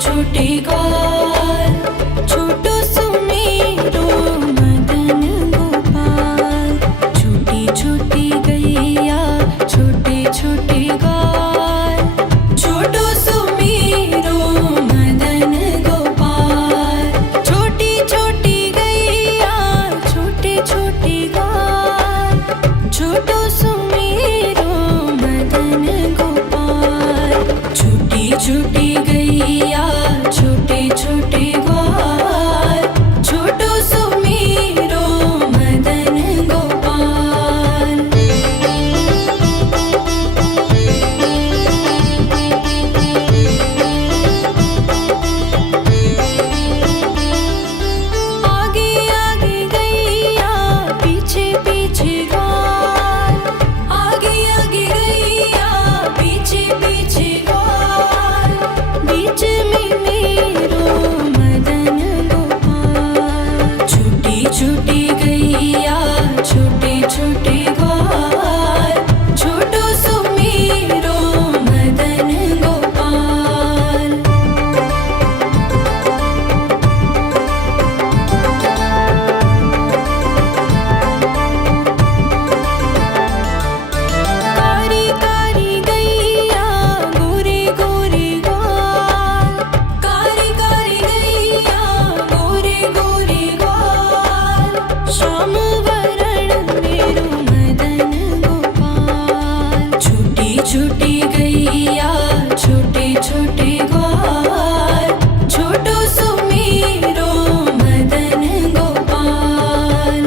छोटे ग्वाल, छोटो सुमेरो मदन गोपाल। छोटी छोटी गैया छोटे छोटे ग्वाल, छोटो सुमेरो मदन गोपाल। छोटी छोटी गैया छोटे छोटे ग्वाल, छोटो सुमेरो मदन गोपाल। छोटी छोटी गैया छोटे छोटे ग्वाल, छोटो सुमेरो मदन गोपाल। आगे आगे गैया पीछे पीछे ग्वाल, आगे आगे गैया पीछे पीछे ग्वाल। बीच में मेरो मदन गोपाल। छोटी छोटी गैया छोटे छोटे ग्वाल, छोटो सुमेरो मदन गोपाल। कारी कारी गैया गोरे गोरे ग्वाल, कारी कारी गैया गोरे गोरे ग्वाल। श्याम वरण मेरो मदन गोपाल। छोटी छोटी गैया छोटे छोटे ग्वाल, छोटो सुमेरो मदन गोपाल।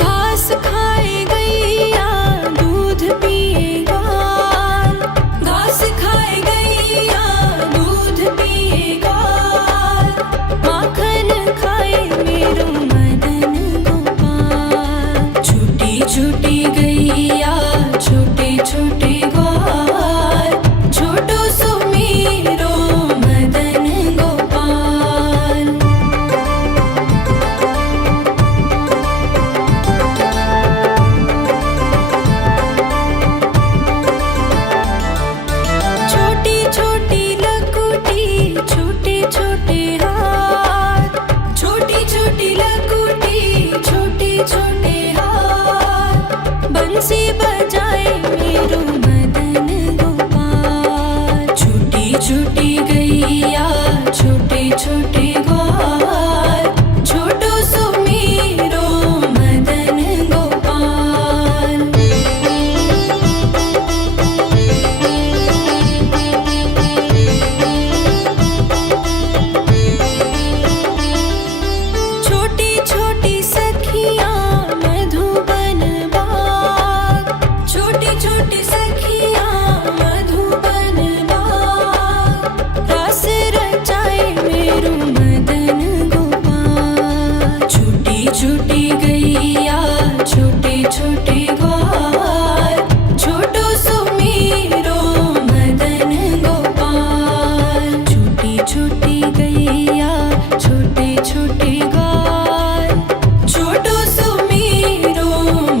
घास खाए गैया दूध पिए ग्वाल, घास खाए गैया दूध पिए ग्वाल। माखन खाए मेरो मदन गोपाल। छोटी छोटी गैया छोटे छोटे ग्वाल, छोटो सुमेरो मदन गोपाल। छोटी छोटी लकुटी छोटे छोटे हाथ, छोटी छोटी लकुटी छोटे छोटे हाथ। बंसी बजाए मेरो मदन गोपाल। छोटी छोटी गैया छोटे छोटे ग्वाल, छोटो सुमेरो मदन गोपाल। छोटी छोटी सखियाँ मधुबन बाग, छोटी छोटी सखियाँ मधुबन बाग। रस रचाए मेरो मदन गोपाल। छोटी छोटी गैया छोटे छोटे ग्वाल, छोटो सुमेरो मदन गोपाल। छोटी छोटी गैया छोटे छोटे ग्वाल, छोटो सुमेरो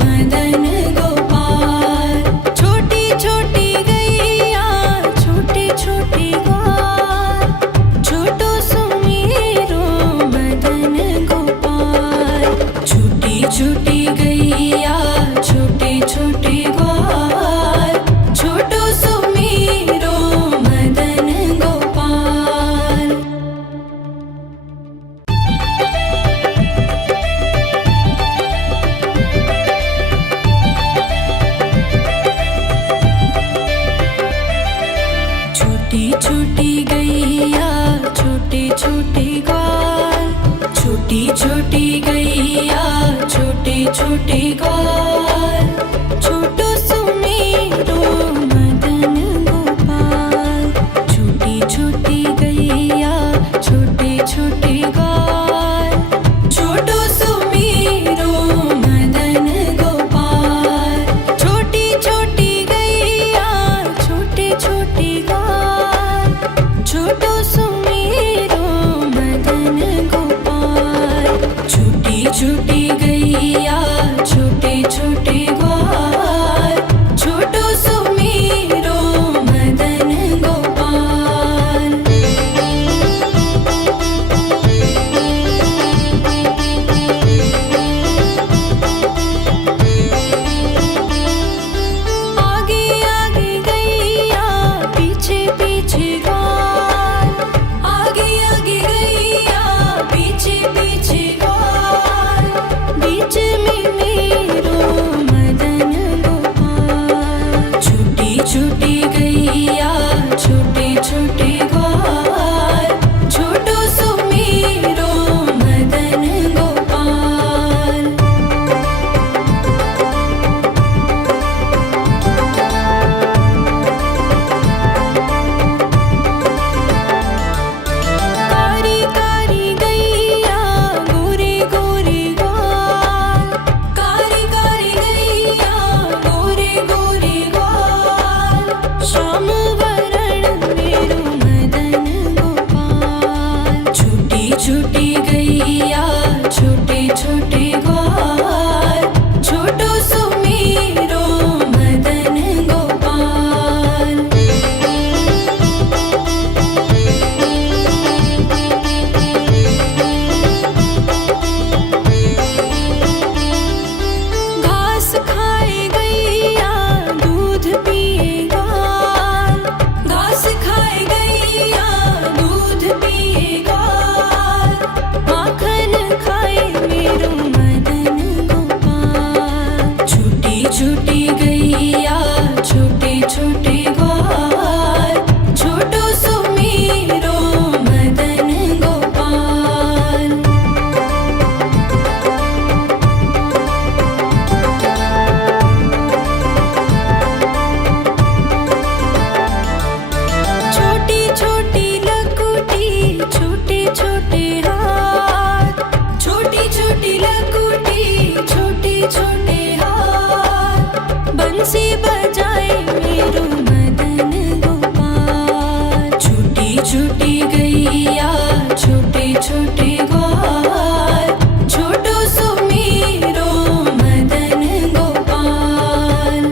मदन गोपाल। छोटी छोटी गैया छोटे छोटे ग्वाल, छोटो सुमेरो मदन गोपाल। छोटी छोटी गैया छोटे छोटे ग्वाल, छोटो सुमेरो मदन गोपाल। छोटी छोटी गैया छोटे छोटे ग्वाल, छोटो सुमेरो मदन गोपाल। छोटी छोटी गैया छोटे छोटे ग्वाल, छोटो सुमेरो मदन गोपाल। छोटी छोटी गैया छोटे छोटे ग्वाल, छोटो सुमेरो मदन गोपाल। छोटी छोटी गैया छोटे छोटे ग्वाल, छोटी छोटी गैया छोटे छोटे ग्वाल, छोटो सुमेरो मदन गोपाल। छोटी छोटी गैया छोटे छोटे ग्वाल, छोटो सुमेरो मदन गोपाल। छोटी छोटी गैया छोटे छोटे ग्वाल, छोटो सुमेरो मदन गोपाल। छोटे ग्वाल, छोटो सुमीरो मदन गोपाल।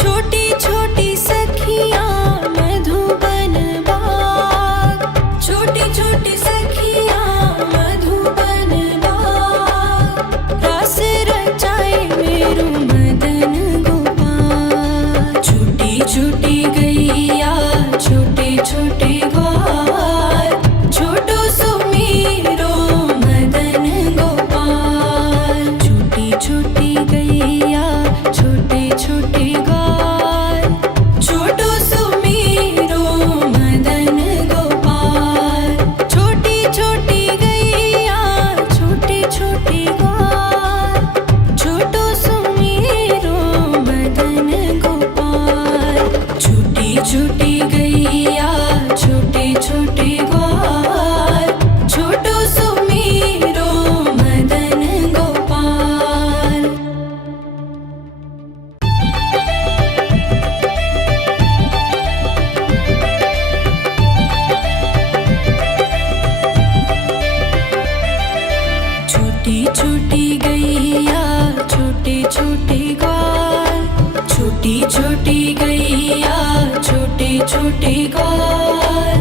छोटी छोटी सखियाँ मधुबन बाग, छोटी छोटी सखियाँ मधुबन बाग, रास रचाए मेरो मदन गोपाल। छोटी छोटी गैया छोटे छोटे ग्वाल, छोटो सुमीरो मदन गोपाल। छोटी छोटी गैया छोटे छोटे ग्वाल, छोटो सुमीरो मदन गोपाल। छोटी छोटी गैया छोटे छोटे ग्वाल, छोटो सुमीरो मदन गोपाल। छोटी छोटी गैया छोटे छोटे ग्वाल, छोटो सुमीरो मदन गोपाल। छोटी छोटी गैया छोटे छोटे ग्वाल, छोटी छोटी गैया छोटे छोटे ग्वाल,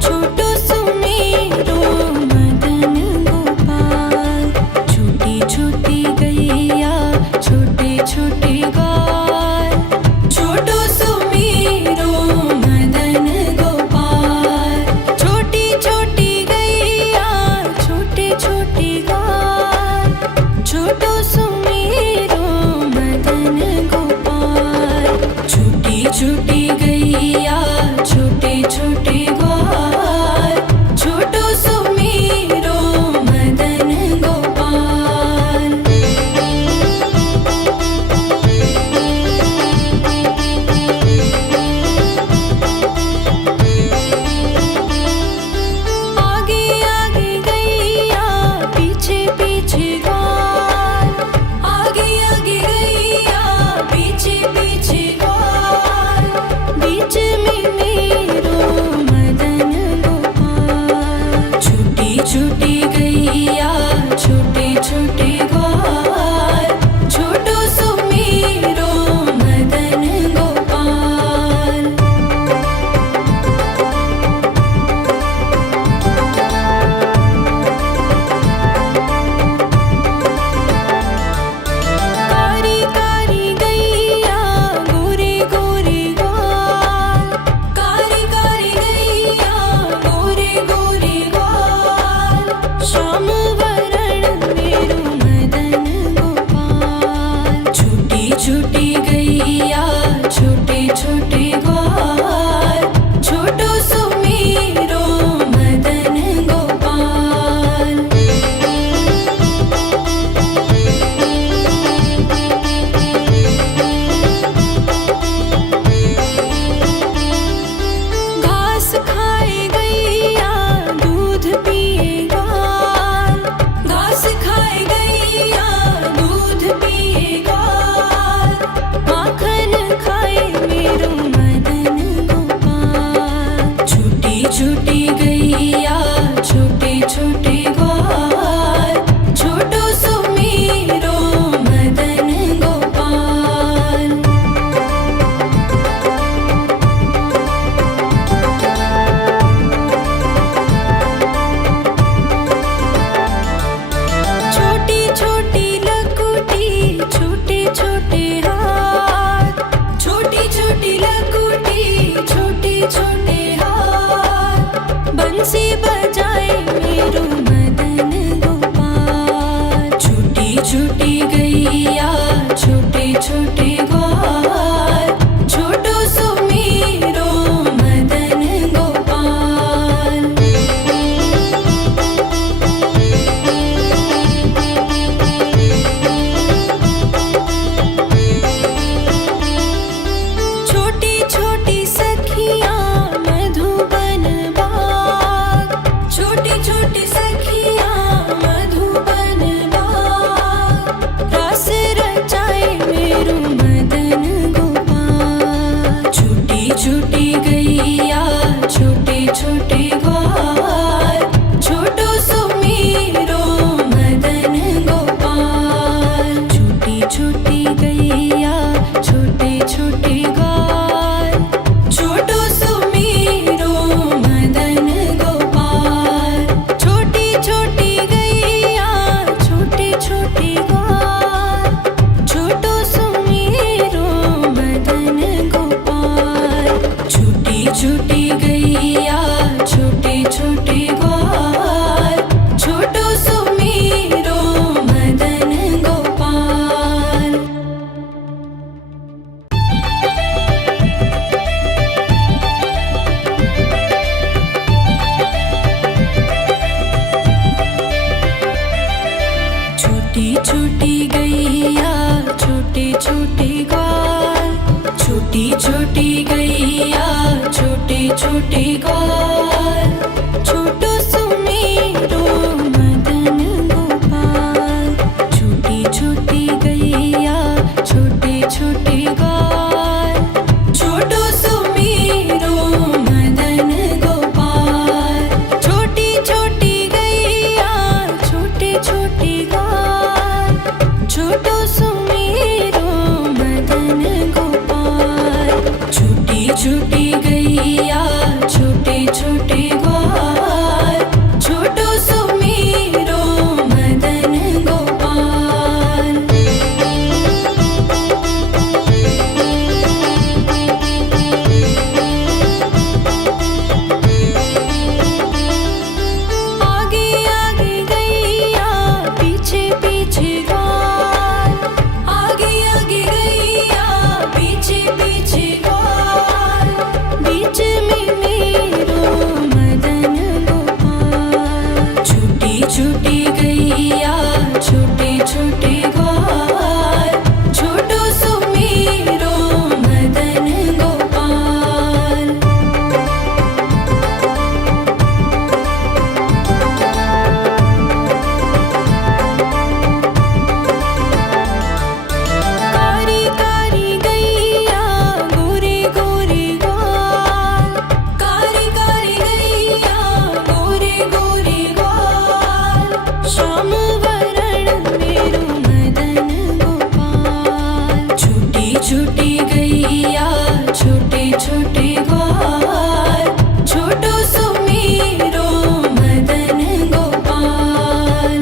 छोटो सुमीरो मदन गोपाल। छोटी छोटी गैया छोटे छोटे ग्वाल, छोटो सुमीरो मदन गोपाल। छोटी छोटी गैया छोटे छोटे ग्वाल, छोटो सुमीरो मदन गोपाल। छोटी छोटी गैया छोटे छोटे ग्वाल, छोटो सुमीरो मदन गोपाल। आगे आगे गैया पीछे पीछे ग्वाल, आगे आगे गैया पीछे पीछे ग्वाल, बीच में मेरो मदन गोपाल। छोटी छोटी गैया छोटे छोटे ग्वाल, छोटो सुमीरो मदन गोपाल। कारी कारी गैया गोरे गोरे ग्वाल, कारी कारी गैया गोरे गोरे ग्वाल, श्याम वरण मेरो मदन गोपाल। छोटी छोटी गैया छोटे छोटे ग्वाल, छोटो सुमीरो मदन गोपाल। घास खाए गैया दूध पिए ग्वाल, घास खाए गैया दूध पिए ग्वाल, माखन छोटे ग्वाल, छोटो सुमेरो मदन गोपाल। छोटी छोटी गैया छोटे छोटे ग्वाल, छोटो सुमेरो मदन गोपाल। छोटी छोटी गैया छोटे छोटे ग्वाल, छोटो सुमेरो मदन गोपाल। छोटी छोटी गैया छोटे छोटे ग्वाल, छोटो सुमेरो मदन गोपाल। आगे आगे गैया पीछे पीछे ग्वाल, आगे आगे गैया पीछे पीछे ग्वाल। बीच में मेरो मदन गोपाल। छोटी छोटी गैया छोटे छोटे ग्वाल, छोटो सुमेरो मदन गोपाल। कारी कारी गैया गोरे गोरे ग्वाल, कारी कारी गैया गोरे गोरे ग्वाल। श्याम वरण मेरो मदन गोपाल। छोटी छोटी गैया छोटे छोटे ग्वाल, छोटो सुमेरो मदन गोपाल।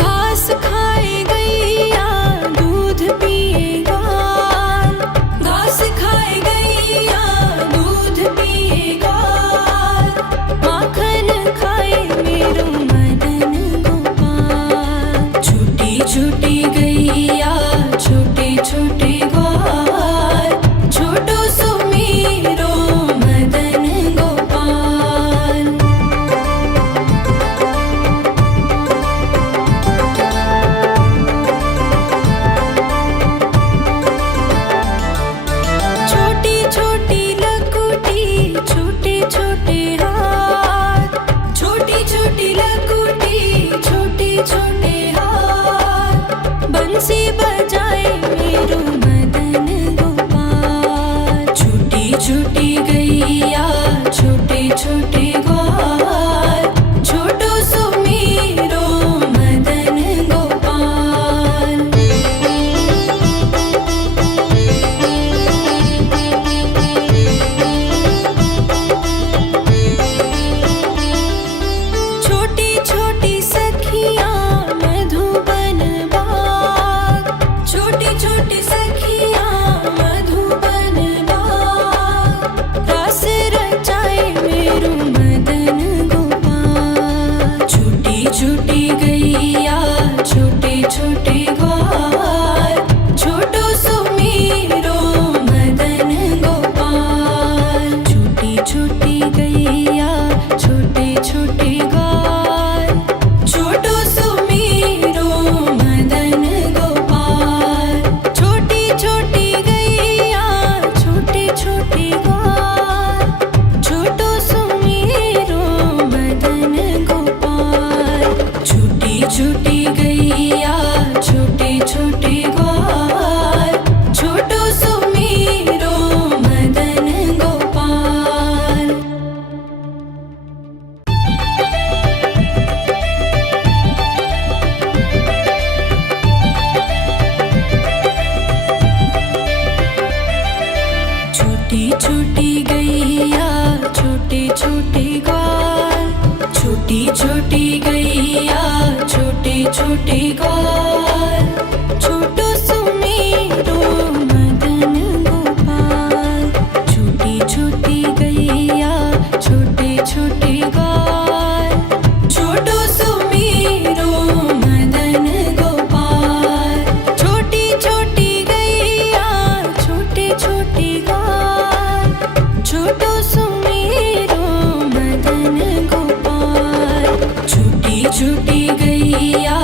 घास खाए गैया दूध पिए ग्वाल, घास खाए गैया दूध पिए ग्वाल। माखन खाए मेरो मदन गोपाल। छोटी छोटी गैया छोटे छोटे ग्वाल, छोटो सुमेरो मदन गोपाल। छोटी छोटी लकुटी छोटे छोटे हाथ, छोटी छोटी लकुटी छोटे छोटे हाथ। बंसी बजाए मेरो मदन गोपाल। छोटी छोटी गैया छोटे छोटे ग्वाल, छोटो सुमेरो मदन गोपाल। छोटी छोटी सखियाँ मधुबन बाग, छोटी छोटी सखियाँ मधुबन बाग। रास रचाए मेरो मदन गोपाल। छोटी छोटी गैया छोटे छोटे ग्वाल, छोटो सुमेरो मदन गोपाल। छोटी छोटी गैया छोटे छोटे ग्वाल, छोटो सुमेरो मदन गोपाल। छोटी छोटी गैया छोटे छोटे ग्वाल, छोटो सुमेरो मदन गोपाल। छोटी छोटी गैया छोटे छोटे ग्वाल, छोटो सुमेरो मदन गोपाल। छोटी छोटी गैया छोटे छोटे ग्वाल, छोटी छोटी गैया छोटे छोटे ग्वाल। छोटो सुमेरो मदन गोपाल। छोटी छोटी गैया छोटे छोटे ग्वाल, छोटो सुमेरो मदन गोपाल। छोटी छोटी गैया छोटे छोटे ग्वाल, छोटो सुमेरो मदन गोपाल। छोटी छोटी गैया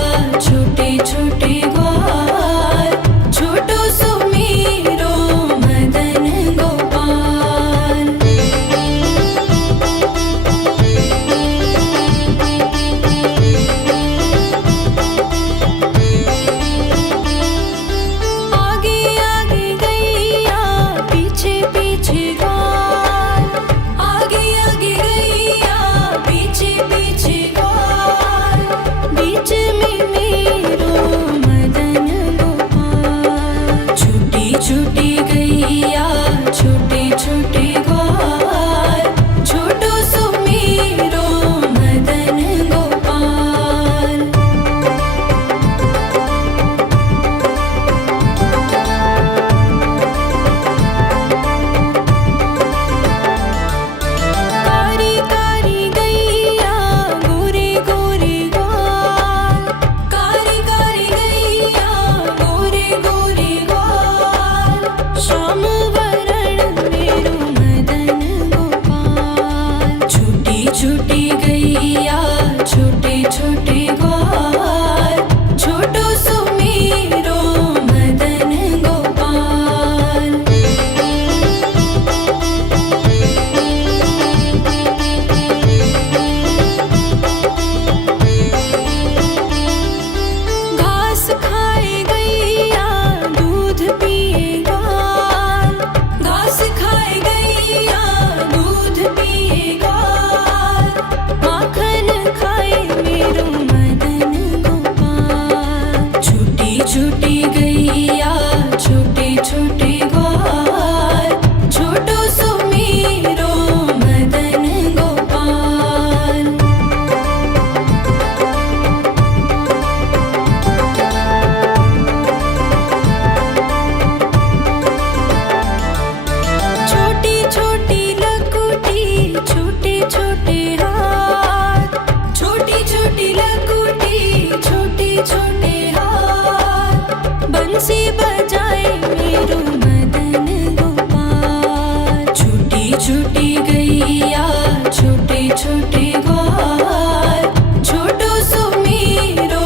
गैया छोटे छोटे ग्वाल छोटो सुमीरो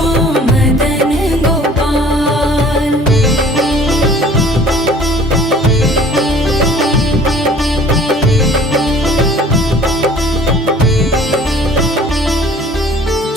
मदन गोपाल।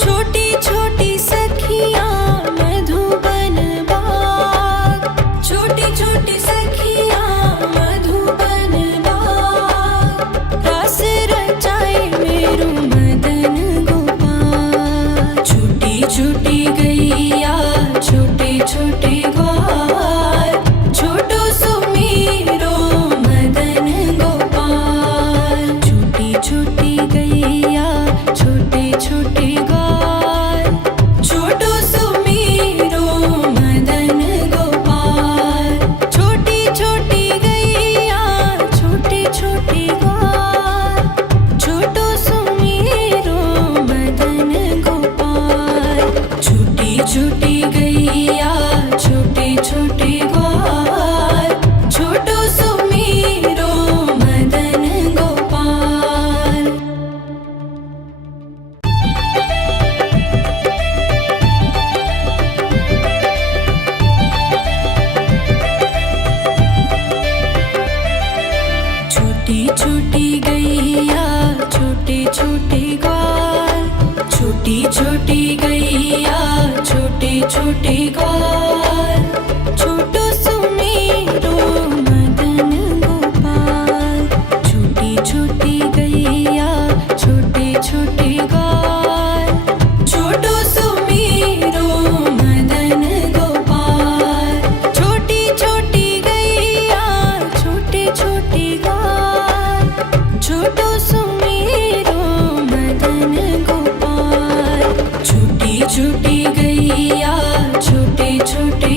छोटी छोटी सखियाँ मधुबन बाग छोटी छोटी सखियाँ मधुबन बाग रास रचाए मेरो मदन गोपाल। छोटी छोटी गैया छोटे छोटे ग्वाल छोटो सुमीरो मदन गोपाल। छोटी छोटी गैया छोटे छोटे ग्वाल छोटो सुमीरो मदन गोपाल। छोटी छोटी गैया छोटे छोटे ग्वाल छोटो सुमीरो मदन गोपाल। छोटी छोटी गैया छोटे छोटे ग्वाल छोटो सुमीरो मदन गोपाल। छोटी छोटी गैया छोटे छोटे ग्वाल छोटी छोटी गैया छोटे छोटे ग्वाल छोटो सुमीरो मदन गोपाल। छोटी छोटी गैया छोटे छोटे ग्वाल छोटो सुमीरो मदन गोपाल। छोटी छोटी गैया छोटे छोटे ग्वाल छोटो सुमीरो मदन गोपाल। छोटी छोटी गैया छोटे छोटे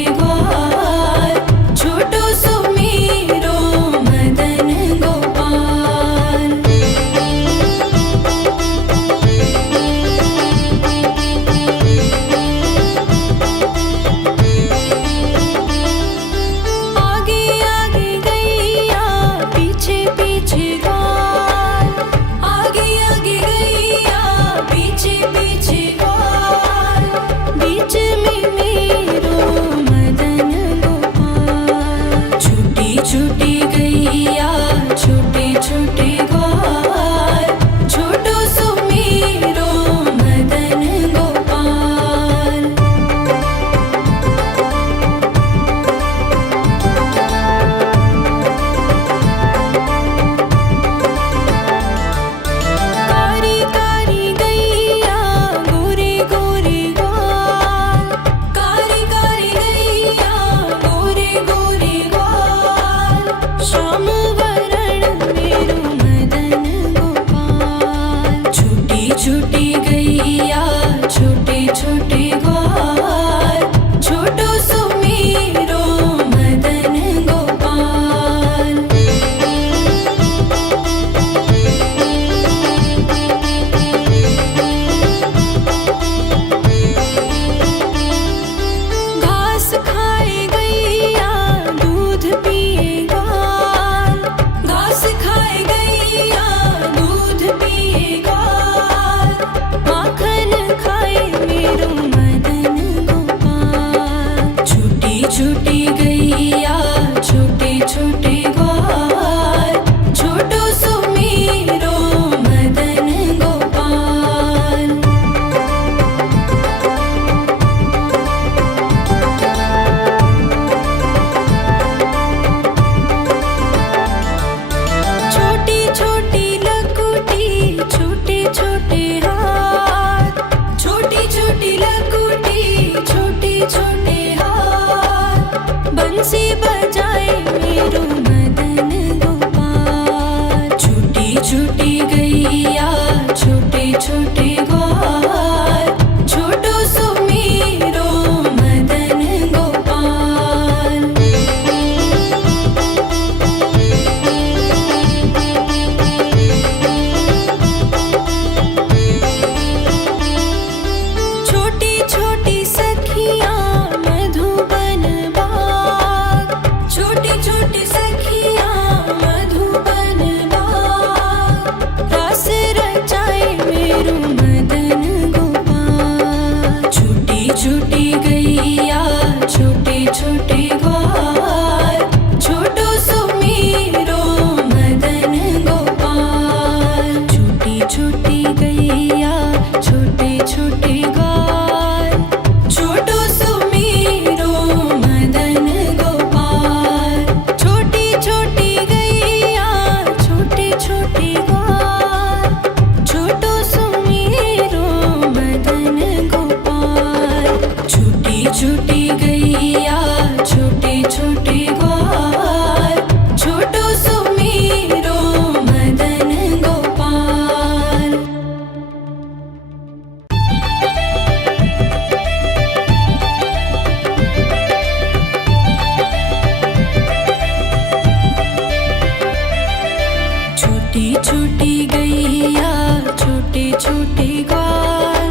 छोटे ग्वाल,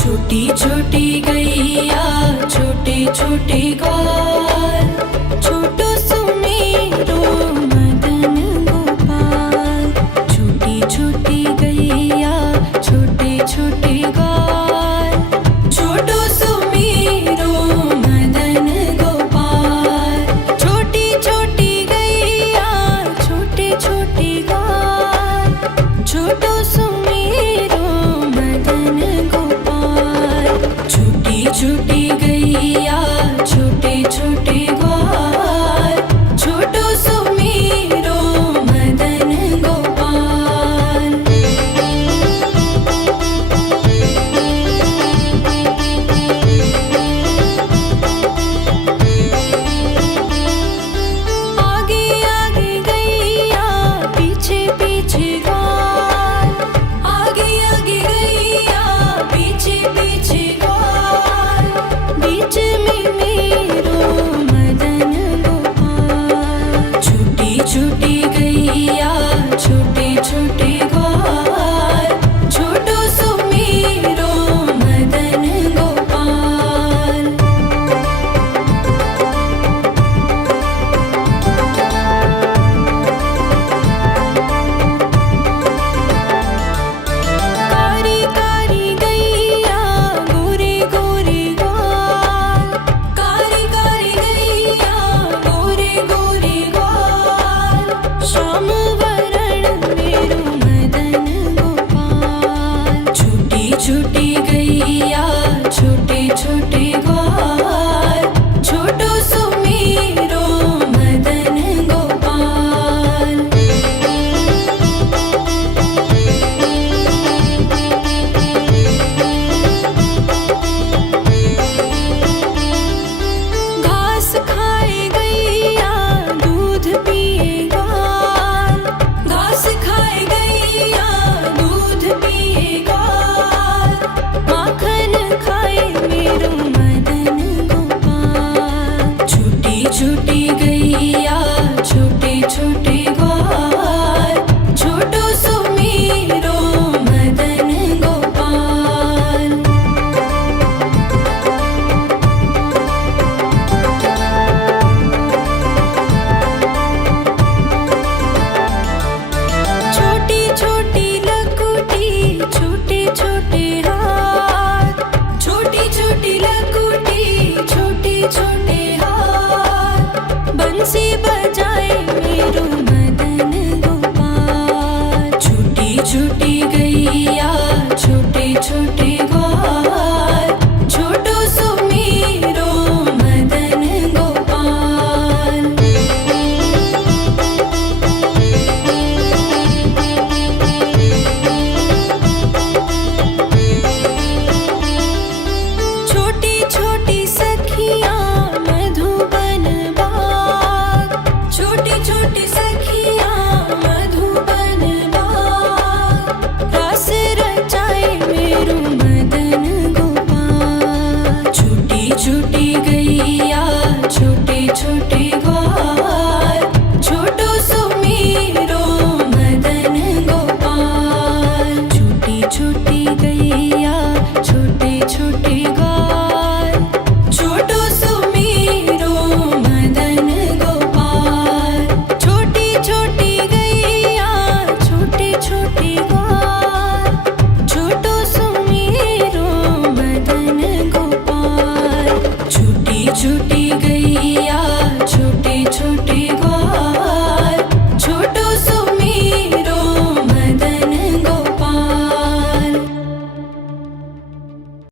छोटी छोटी गैया छोटे छोटे ग्वाल, छोटो सुमेरो मदन गोपाल। छोटी छोटी गैया छोटे छोटे ग्वाल, छोटो सुमेरो मदन गोपाल। छोटी छोटी गैया छोटे छोटे ग्वाल, छोटो सुमेरो